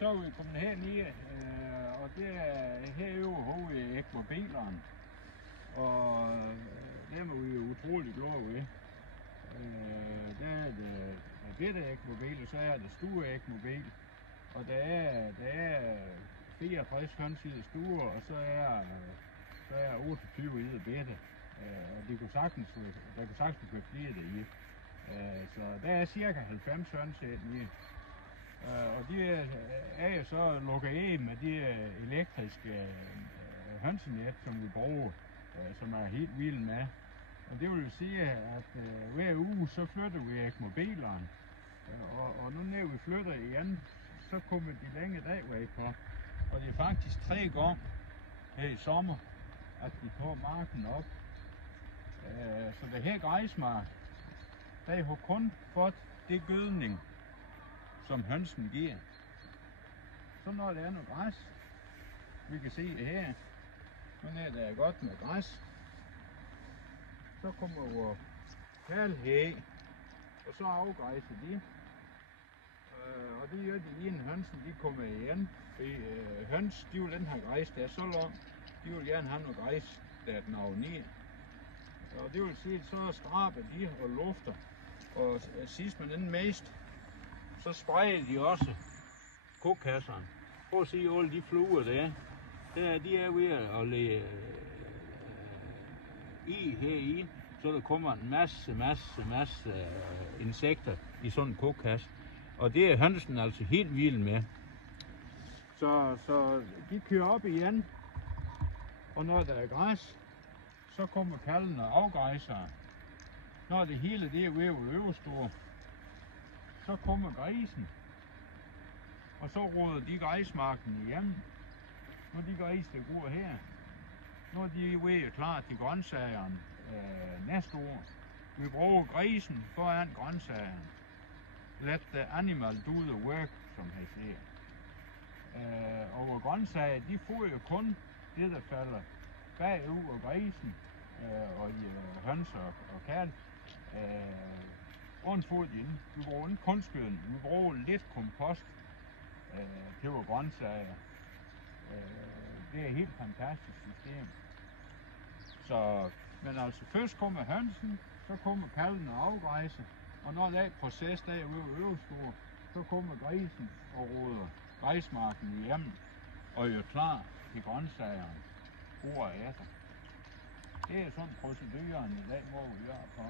så er vi kommet hernede, og det er herovre hovedet ekmobileren. Og dem er vi utrolig glade ved. Der er det bitte ekmobil, og så er det store ekmobil. Og der er 64 høns i det store, og så er 28 i det bitte. Og der kunne sagtens blive flere der i. Så der er cirka 90 høns i. Og de er jo så lukket af med de elektriske hønsenet, som vi bruger, som er helt vilde med. Og det vil sige, at hver uge så flytter vi ekmobilerne. Og nu når vi flytter igen, så kommer de længere dagvæk på. Og det er faktisk 3 gange her i sommer, at de tager marken op. Så det her græsmark, der har kun fået det gødning, som hønsen giver. Så når der er noget græs, vi kan se det her, når der er godt med græs, så kommer vores kalv her, og så afgræser de. Og det gør de inden hønsen de kommer igen. Høns, de vil ikke have græs, der er så langt. De vil gerne have noget græs, der er navet ned. Og det vil sige, så skraber de og lufter. Og sidst men inden mest, så spreder de også kokasserne. Prøv at se alle de fluer der. De er ved at lægge i heri, så der kommer en masse insekter i sådan en kokasse. Og det er hønsen altså helt vild med. Så de kører op igen, og når der er græs, så kommer kalvene og afgræsser. Når det hele det er ved at overstå, så kommer grisen, og så råder de græsmarken hjem. Når de græs, der går her, når de er ved at klar til grøntsagerne næste år. Vi bruger grisen foran grøntsagerne. Let the animal do the work, som han siger. Og grøntsager, de får jo kun det, der falder bagud af grisen og i høns og kalv. Uden fod inde. Vi bruger ikke kunstgødning, vi bruger lidt kompost til vores grøntsager. Det er et helt fantastisk system. Så, men altså først kommer hønsen, så kommer kalven og afgræser, og når der er proces der er øverstår, så kommer grisen og råder græsmarken hjem og er klar til grøntsagerne året efter. Det er sådan proceduren i dag, hvor vi gør på.